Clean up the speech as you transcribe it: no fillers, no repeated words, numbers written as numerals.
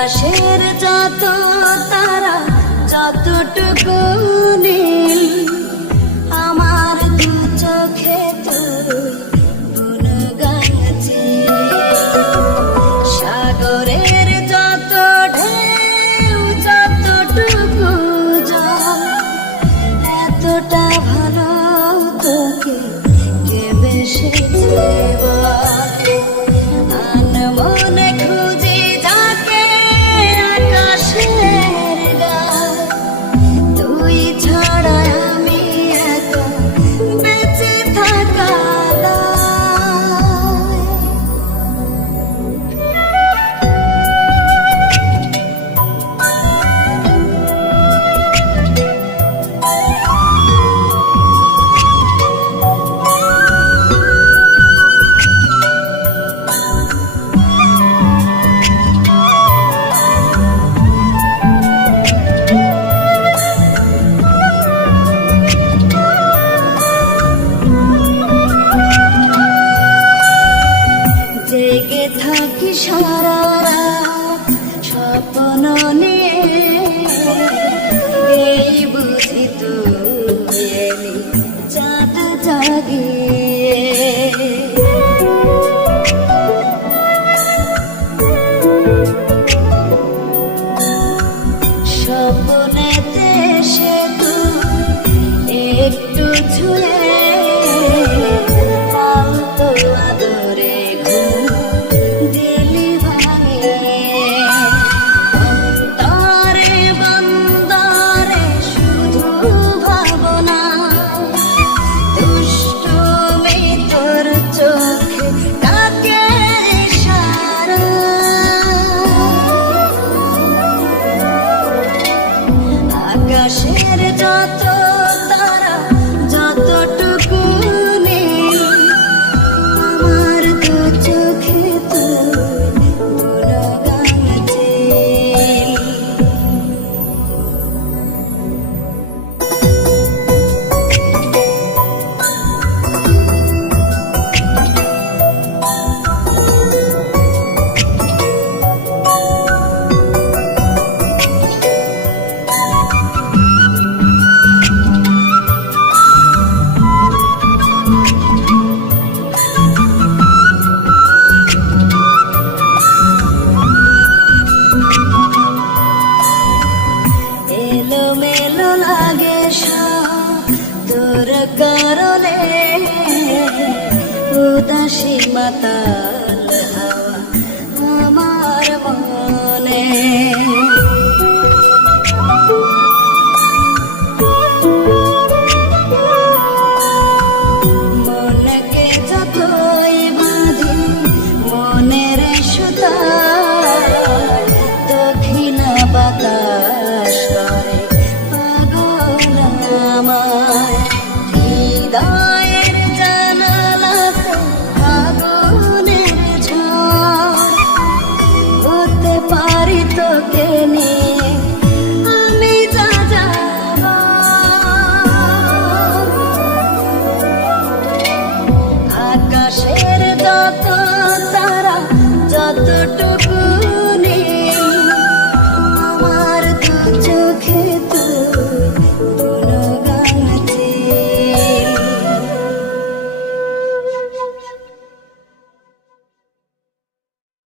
আকাশের যত তারা যতটুকু নীল, আমার দু চোখে তুই গুনগান ছিল। সাগরের যত ঢেউ যতটুকু জল, এতটা ভালো তোকে কে বেসেছে বল। আনমনে খুঁজি যাকে আকাশের গায়, তুই ছাড়া আমি একা বেঁচে থাকা দায়। জেগে থাকি সারা রাত স্বপ্ন নিয়ে, এই বুঝি তুই এলি চাঁদ জাগিয়ে। স্বপ্নেতে এসে তুই একটু ছুঁয়ে পালতো আদরে দিলি ভাঙিয়ে। অন্তরে বন্দরে শুধু ভাবনা, দুষ্টুমি তোর চোখে ডাকে ইশারা। আকাশের যত তারা যতটুকু নীল, আমার দু চোখে তুই গুনগান ছিল। এলোমেলো লাগে সব তোর কারণে, উদাসী মাতাল হাওয়া আমার মনে। মনকে যতই বাঁধি মনের সুতা, দক্ষিণা বাতাস করে পাগল আমায়। হৃদয়ের জানালাতে আগুনের ঝড়, হতে পারি তোকে